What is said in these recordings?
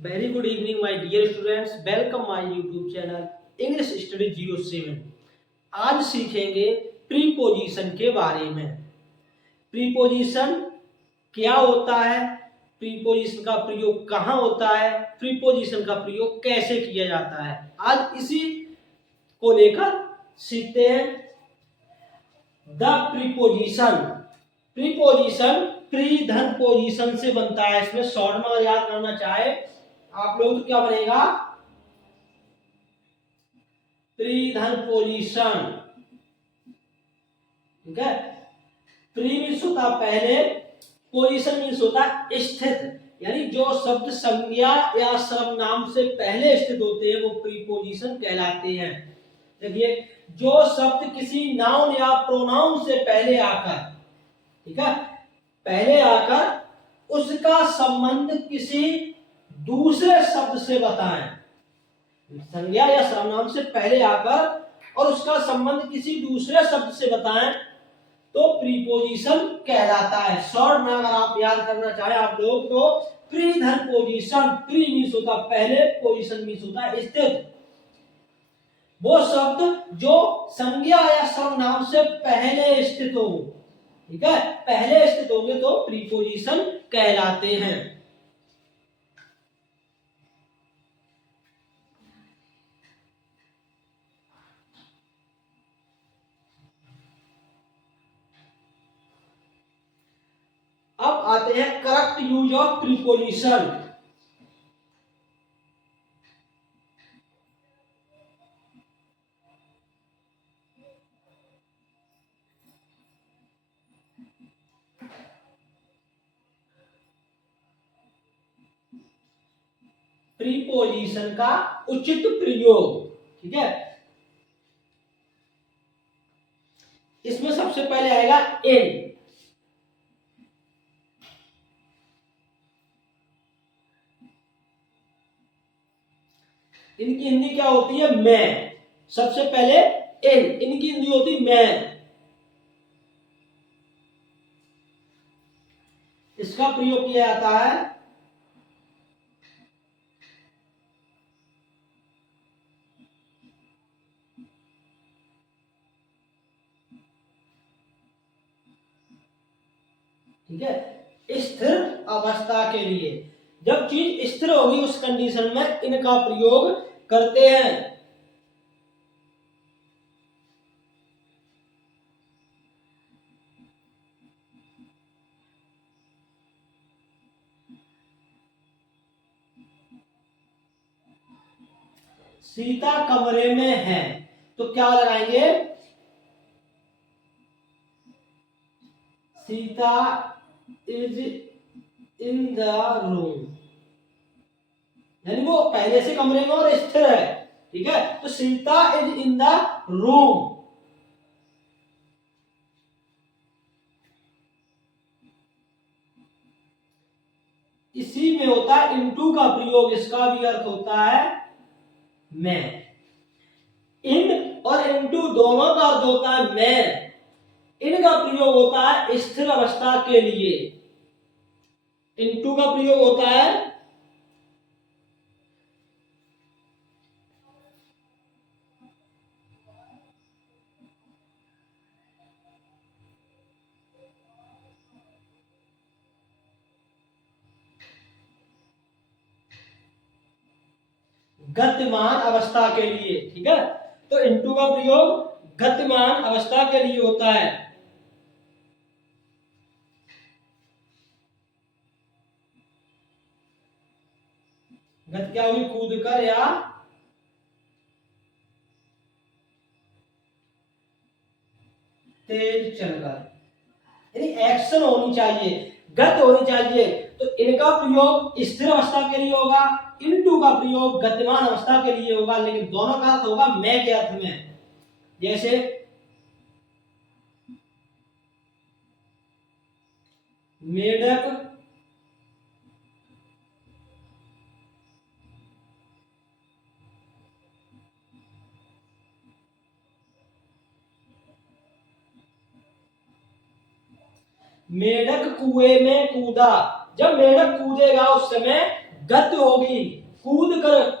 Very good evening my dear students, welcome my YouTube channel English study 07। आज सीखेंगे preposition के बारे में। प्रीपोजिशन क्या होता है, प्रीपोजिशन का प्रयोग कहाँ होता है, प्रीपोजिशन का प्रयोग कैसे किया जाता है, आज इसी को लेकर सीखते हैं। द प्रीपोजिशन, प्रीपोजिशन प्री धन पोजिशन से बनता है। इसमें शॉर्ट में याद करना चाहे आप लोग तो क्या बनेगा, प्री धन पोजिशन। ठीक है, प्री मीन्स होता पहले, पोजिशन मीन्स होता स्थित, यानी जो शब्द संज्ञा या सर्वनाम से पहले स्थित होते हैं वो प्रीपोजिशन कहलाते हैं। देखिए, जो शब्द किसी नाउन या प्रोनाउन से पहले आकर, ठीक है, पहले आकर उसका संबंध किसी दूसरे शब्द से बताएं, संज्ञा या सर्वनाम से पहले आकर और उसका संबंध किसी दूसरे शब्द से बताएं तो प्रीपोजिशन कहलाता है। शॉर्ट में अगर आप याद करना चाहें आप लोग तो प्री धन पोजिशन, प्री मीन्स होता पहले, पोजिशन मीन्स होता स्थित। वो शब्द जो संज्ञा या सर्वनाम से पहले स्थित हो, ठीक है, पहले स्थित होंगे तो प्रीपोजिशन कहलाते हैं। अब आते हैं correct use of preposition. Preposition का उचित प्रयोग, ठीक है, इसमें सबसे पहले आएगा इन। इनकी हिंदी क्या होती है, मैं। सबसे पहले इन, इनकी हिंदी होती मैं। इसका प्रयोग किया जाता है ठीक है, स्थिर अवस्था के लिए। जब चीज स्थिर होगी उस कंडीशन में इनका प्रयोग करते हैं। सीता कमरे में है तो क्या लगाएंगे, Sita is in the room, यानी वो पहले से कमरे में और स्थिर है। ठीक है, तो Sita is in the room. इसी में होता है इनटू का प्रयोग, इसका भी अर्थ होता है मैं। इन और इनटू दोनों का अर्थ होता है मैं। इनका प्रयोग होता है स्थिर अवस्था के लिए, इनटू का प्रयोग होता है गतिमान अवस्था के लिए। ठीक है, तो इनटू का प्रयोग गतिमान अवस्था के लिए होता है। गति क्या हुई, कूद कर या तेज चलकर, यानी एक्शन होनी चाहिए, गति होनी चाहिए। तो इनका प्रयोग स्थिर अवस्था के लिए होगा, इनटू का प्रयोग गतिमान अवस्था के लिए होगा, लेकिन दोनों का अर्थ होगा मैं के अर्थ में। जैसे मेढक मेढक कुएं में कूदा। जब मेढक कूदेगा उस समय गति होगी, कूद कर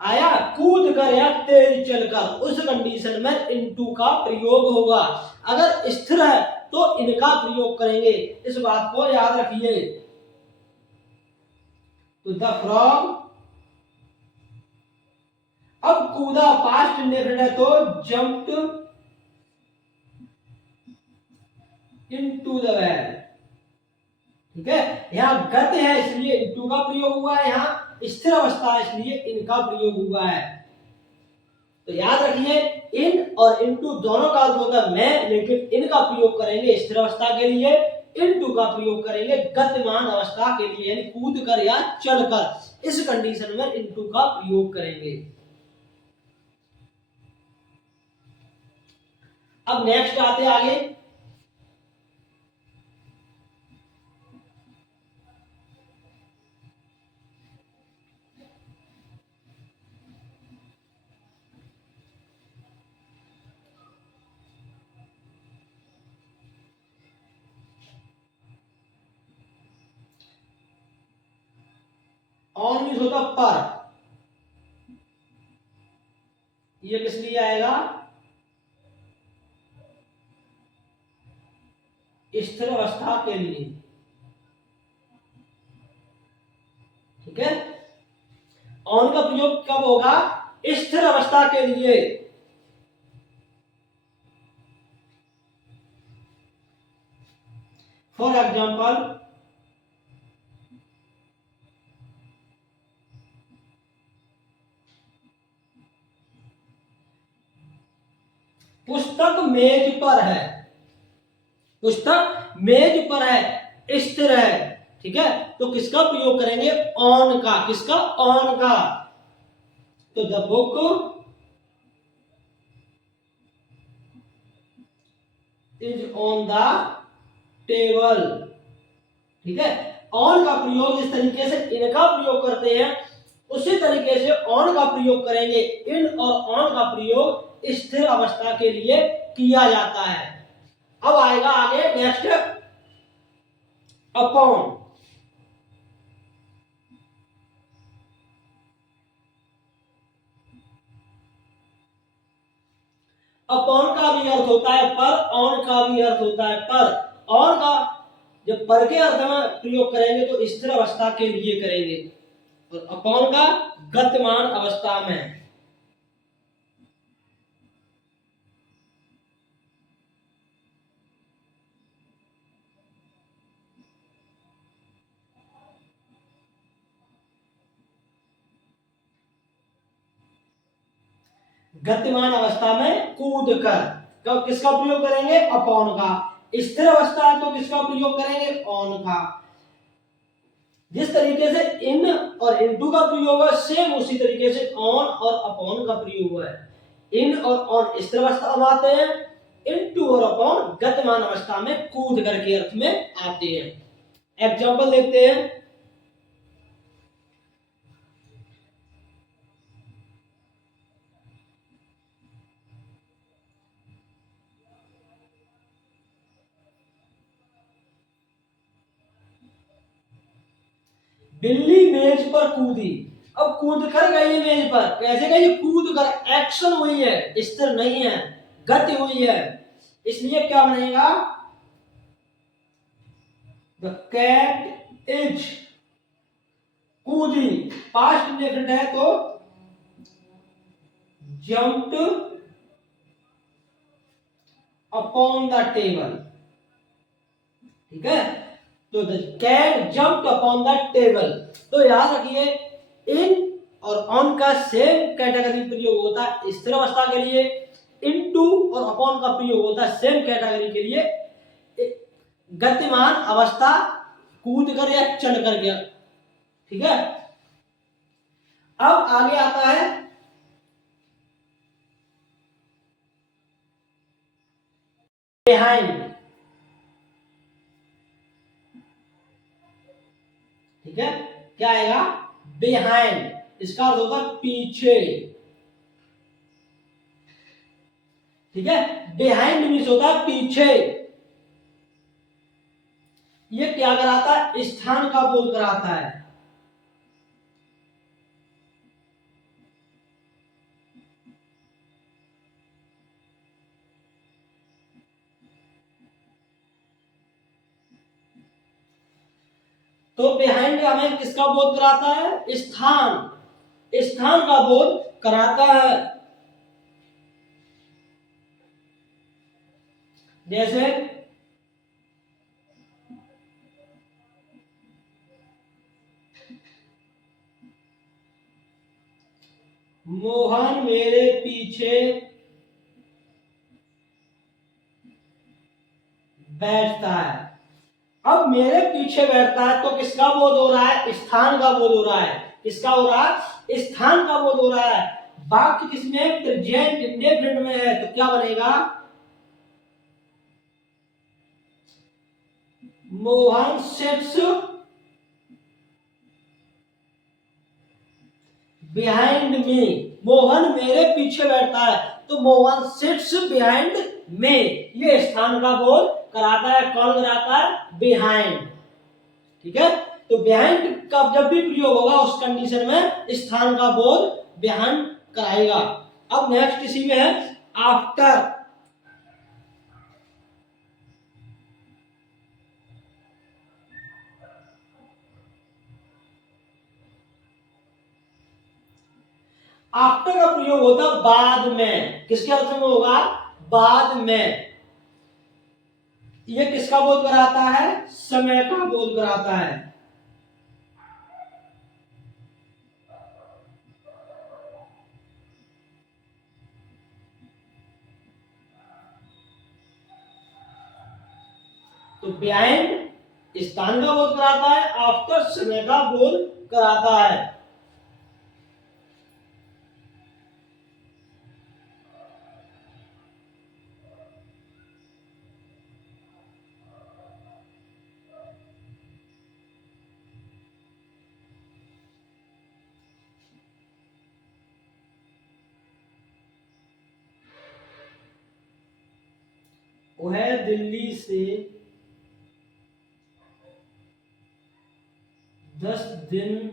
आया, कूद कर या तेज चलकर, उस कंडीशन में इनटू का प्रयोग होगा। अगर स्थिर है तो इनका प्रयोग करेंगे, इस बात को याद रखिए। तो द फ्रॉग, अब कूदा पास्ट इंडेफिनिट है तो जंप्ड इनटू द वेल, ठीक है। यहाँ गति है इसलिए इनटू का प्रयोग हुआ है, यहाँ स्थिर अवस्था है इसलिए इनका प्रयोग हुआ है। तो याद रखिए इन और इनटू दोनों का अर्थ होता है मैं, लेकिन इनका प्रयोग करेंगे स्थिर अवस्था के लिए, इनटू का प्रयोग करेंगे गतिमान अवस्था के लिए, यानी कूद कर या चलकर। इस कंडीशन में इनटू का प्रयोग करेंगे। अब नेक्स्ट आते आगे, ऑन मीन्स होता पर, ये किस लिए आएगा, स्थिर अवस्था के लिए, ठीक है। ऑन का प्रयोग कब होगा, स्थिर अवस्था के लिए। फॉर एग्जाम्पल, पुस्तक मेज पर है, पुस्तक मेज पर है, स्थिर है, ठीक है। तो किसका प्रयोग करेंगे, ऑन का, किसका, ऑन का। तो the book is on the table, ठीक है। ऑन का प्रयोग जिस तरीके से इनका प्रयोग करते हैं उसी तरीके से ऑन का प्रयोग करेंगे। इन और ऑन का प्रयोग स्थिर अवस्था के लिए किया जाता है। अब आएगा आगे नेक्स्ट अपॉन। अपॉन का भी अर्थ होता है पर, ऑन का भी अर्थ होता है पर। ऑन का जब पर के अर्थ में प्रयोग करेंगे तो स्थिर अवस्था के लिए करेंगे, और अपॉन का गतिमान अवस्था में। गतिमान अवस्था में कूद कर, कब किसका प्रयोग करेंगे, अपॉन का। स्थिर अवस्था है तो किसका प्रयोग करेंगे, ऑन का। जिस तरीके से इन और इनटू का प्रयोग है सेम उसी तरीके से ऑन और अपॉन का प्रयोग है। इन और ऑन स्थिर अवस्था में आते हैं, इनटू और अपॉन गतिमान अवस्था में कूद करके अर्थ में आते हैं। एग्जांपल देखते हैं, बिल्ली मेज पर कूदी। अब कूद कर गई मेज पर, कैसे गई, कूद कर, एक्शन हुई है, स्थिर नहीं है, गति हुई है, इसलिए क्या बनेगा, द कैट इज, कूदी पास्ट इंडेफिनिट है तो जंप्ड अपॉन द टेबल, ठीक है। तो the cat jumped upon the table. तो याद रखिए इन और ऑन का सेम कैटेगरी प्रयोग होता है स्थिर अवस्था के लिए, इनटू और अपॉन का प्रयोग होता है सेम कैटेगरी के लिए गतिमान अवस्था, कूद कर या चढ़ कर गया, ठीक है। अब आगे आता है बिहाइंड, ठीक है। क्या आएगा, बिहाइंड, इसका अर्थ होता है पीछे, ठीक है। बिहाइंड मीन्स होता है पीछे। ये क्या कराता है, स्थान का बोध कराता है, तो बिहाइंड हमें किसका बोध कराता है? स्थान, स्थान का बोध कराता है। जैसे मोहन मेरे पीछे बैठता है। अब मेरे पीछे बैठता है तो किसका बोध हो रहा है? स्थान का बोध हो रहा है। किसका हो रहा है? स्थान का बोध हो रहा है। वाक्य किसमें? प्रेजेंट इंडेफिनिट में है, तो क्या बनेगा? Mohan sits behind me. Mohan मेरे पीछे बैठता है, तो मोहन सिट्स बिहाइंड मी। ये स्थान का बोध कराता है। कौन कराता है? बिहाइंड। ठीक है, तो बिहाइंड का जब भी प्रयोग होगा उस कंडीशन में स्थान का बोध बिहाइंड कराएगा। अब नेक्स्ट इसी में है आफ्टर। आफ्टर का प्रयोग होता बाद में। किसके अर्थ में होगा? बाद में। ये किसका बोध कराता है? समय का बोध कराता है। तो बिहाइंड स्थान का बोध कराता है, आफ्टर समय का बोध कराता है। वह दिल्ली से 10 दिनों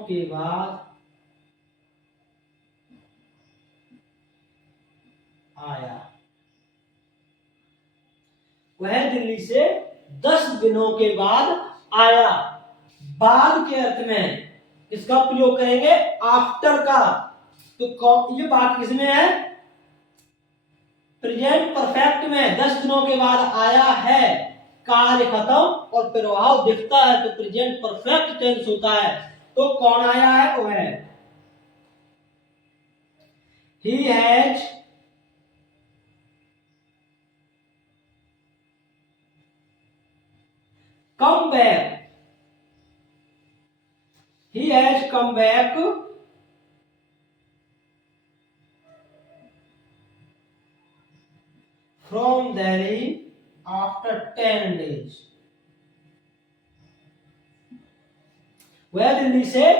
के बाद आया। वह दिल्ली से 10 दिनों के बाद आया। बाद के अर्थ में किसका प्रयोग करेंगे? आफ्टर का। तो ये बात किसमें है? प्रेजेंट परफेक्ट में। 10 दिनों के बाद आया है, कार्य खत्म और प्रभाव दिखता है, तो प्रेजेंट परफेक्ट टेंस होता है। तो कौन आया है? वो है he has come back. He has come back from Delhi after 10 days। वह दिल्ली से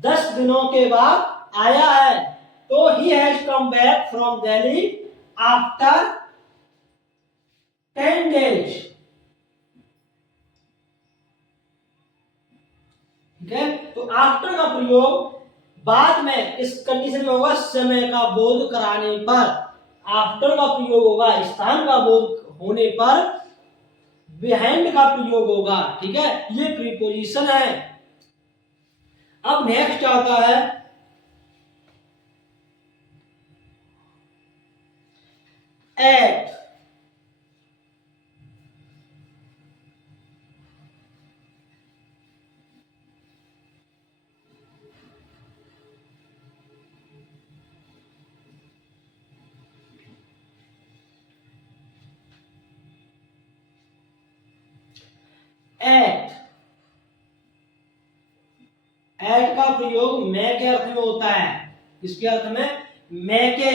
10 दिनों के बाद आया है, तो he has come back from Delhi after 10 days। ठीक है, तो आफ्टर का प्रयोग बाद में इस कंडीशन में होगा समय का बोध कराने पर। आफ्टर का प्रयोग होगा स्थान का बोध होने पर। बिहाइंड का प्रयोग होगा। ठीक है, ये प्रीपोजिशन है। अब नेक्स्ट आता है एट। एट, एट का प्रयोग मैं के अर्थ में होता है। किसके अर्थ में? मैं के।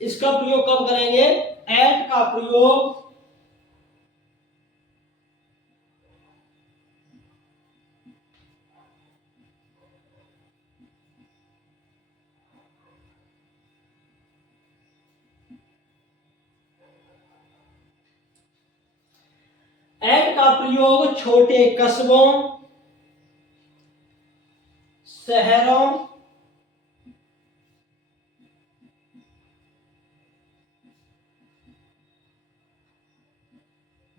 इसका प्रयोग कब करेंगे? एट का प्रयोग एट का प्रयोग छोटे कस्बों, शहरों,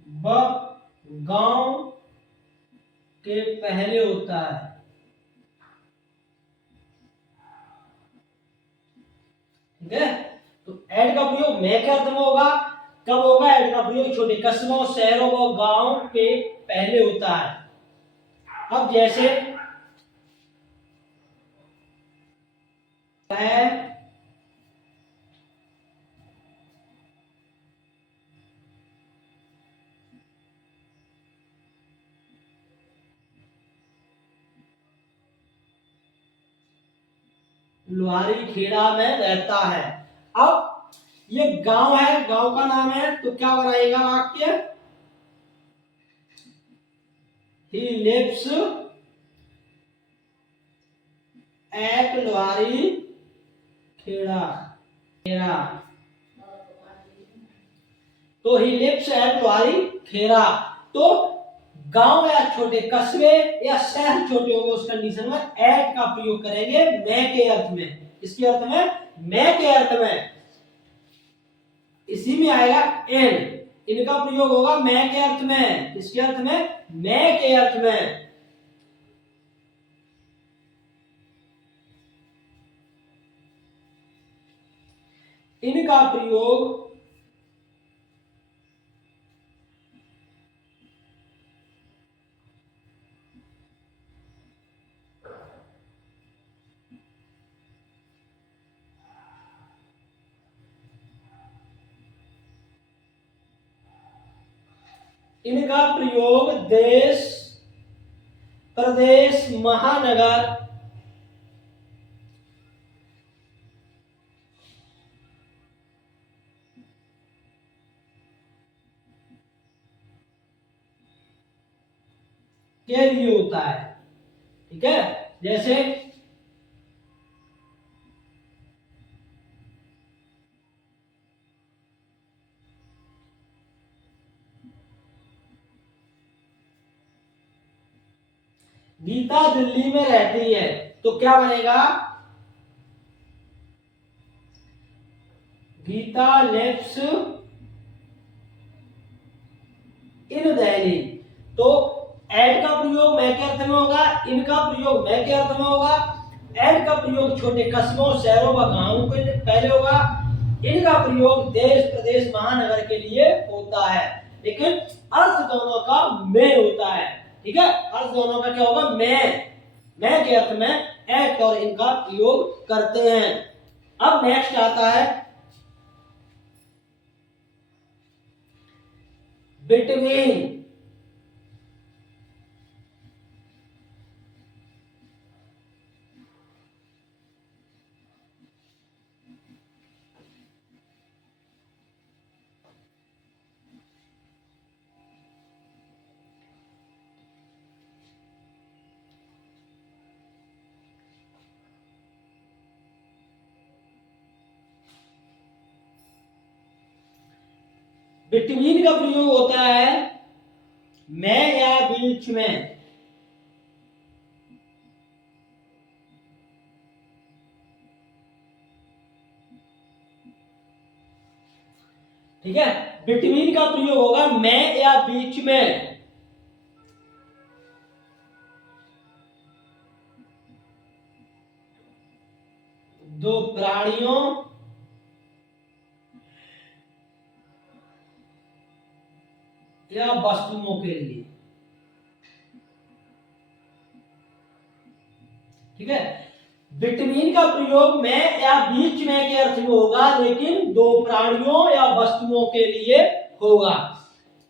व गांव के पहले होता है। ठीक है, तो ऐड का प्रयोग मैं के अर्थ में होगा। कब होगा ऐड का प्रयोग? छोटे कस्बों, शहरों व गांव के पहले होता है। अब जैसे है लुहारी खेड़ा में रहता है। अब ये गांव है, गांव का नाम है, तो क्या बनाएगा वाक्य? ही लिव्स एट लुहारी खेड़ा। खेड़ा, तो ही लिव्स एट लुहारी खेड़ा। तो गांव या छोटे कस्बे या शहर छोटे होंगे उस कंडीशन में एट का प्रयोग करेंगे मैं के अर्थ में। इसके अर्थ में? मैं के अर्थ में। इसी में आएगा एन, इनका प्रयोग होगा मैं के अर्थ में। इसके अर्थ में? मैं के अर्थ में। इनका प्रयोग इनका प्रयोग देश, प्रदेश, महानगर के लिए होता है। ठीक है, जैसे गीता दिल्ली में रहती है, तो क्या बनेगा? Geeta lives in Delhi. तो एड का प्रयोग मैं के अर्थ में होगा, इनका प्रयोग मैं के अर्थ में होगा। एड का प्रयोग छोटे कस्बों, शहरों व गांवों के पहले होगा। इनका प्रयोग देश, प्रदेश, महानगर के लिए होता है। लेकिन अर्थ दोनों का मैं होता है। ठीक है, अर्थ दोनों का क्या होगा? मैं के अर्थ में एट और इनका प्रयोग करते हैं। अब नेक्स्ट आता है बिटवीन। बिटवीन का प्रयोग होता है मैं या बीच में। ठीक है, बिटवीन का प्रयोग होगा मैं या बीच में। दो प्राणियों या वस्तुओं के लिए। ठीक है, बिटवीन का प्रयोग मैं या बीच में के अर्थ में होगा, लेकिन दो प्राणियों या वस्तुओं के लिए होगा।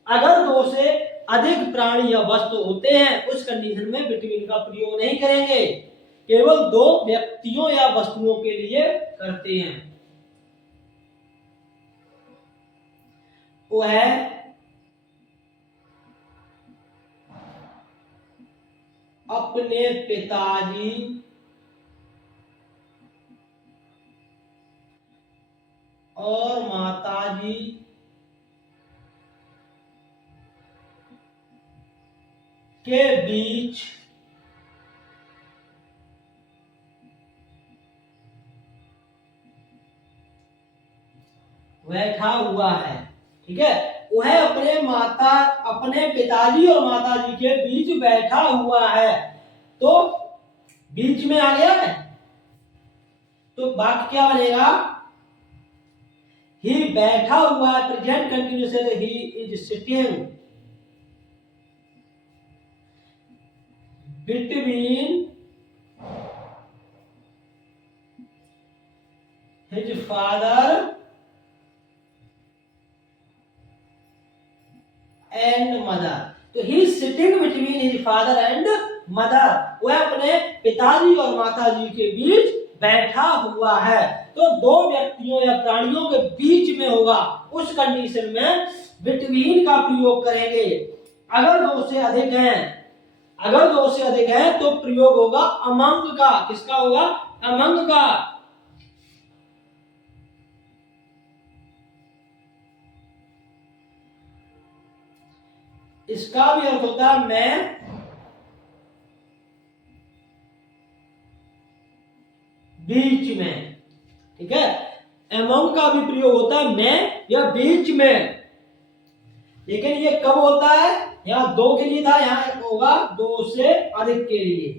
अगर दो से अधिक प्राणी या वस्तु होते हैं उस कंडीशन में बिटवीन का प्रयोग नहीं करेंगे, केवल दो व्यक्तियों या वस्तुओं के लिए करते हैं। वो है अपने पिताजी और माताजी के बीच बैठा हुआ है। ठीक है, वह अपने पिताजी और माताजी के बीच बैठा हुआ है। तो बीच में आ गया है, तो वाक्य क्या बनेगा? ही बैठा हुआ है, प्रेजेंट कंटिन्यूअस है, he is sitting between his father and mother। तो he is sitting between his father and mother, वह अपने पिताजी और माताजी के बीच बैठा हुआ है। तो दो व्यक्तियों या प्राणियों के बीच में होगा, उस कंडीशन में बिटवीन का प्रयोग करेंगे। अगर दो से अधिक हैं तो प्रयोग होगा अमंग का। किसका होगा? अमंग का। इसका भी अर्थ होता है मैं बीच में। ठीक है, अमंग का भी प्रयोग होता है मैं या बीच में, लेकिन ये कब होता है? यहां दो के लिए था, यहां होगा दो से अधिक के लिए।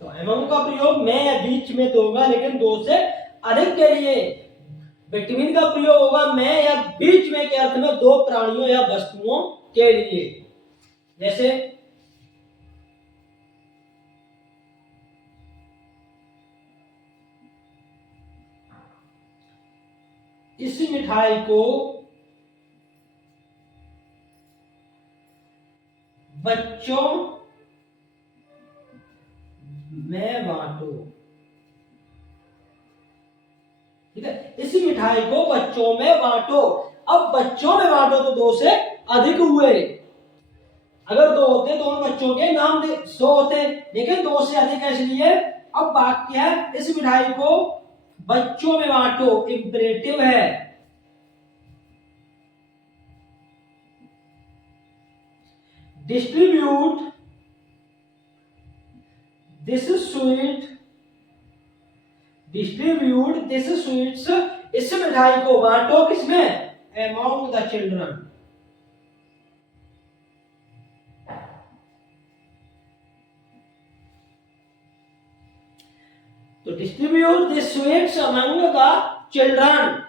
तो अमंग का प्रयोग मैं या बीच में तो होगा, लेकिन दो से अधिक के लिए। बिटवीन का प्रयोग होगा मैं या बीच में के अर्थ में दो प्राणियों या वस्तुओं के लिए। जैसे इस मिठाई को बच्चों में बांटो। ठीक है, इस मिठाई को बच्चों में बांटो। अब बच्चों में बांटो तो दो से अधिक हुए। अगर दो होते तो उन बच्चों के नाम 100 होते, लेकिन दो से अधिक है, इसलिए अब वाक्य है इस मिठाई को बच्चों में बांटो, इंपरेटिव है। डिस्ट्रीब्यूट दिस स्वीट्स, इस मिठाई को बांटो किसमें? Among the children. तो distribute this sweets among the children.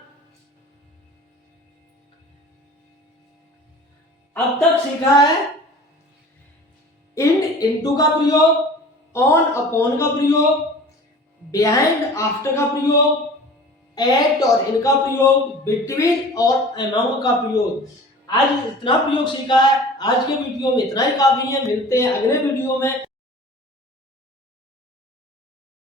अब तक सीखा है इन, इनटू का प्रयोग, ऑन अपॉन का प्रयोग, बिहाइंड आफ्टर का प्रयोग, एट और इन का प्रयोग, बिटवीन और अमंग का प्रयोग। आज इतना प्रयोग सीखा है। आज के वीडियो में इतना ही काफी है। मिलते हैं अगले वीडियो में।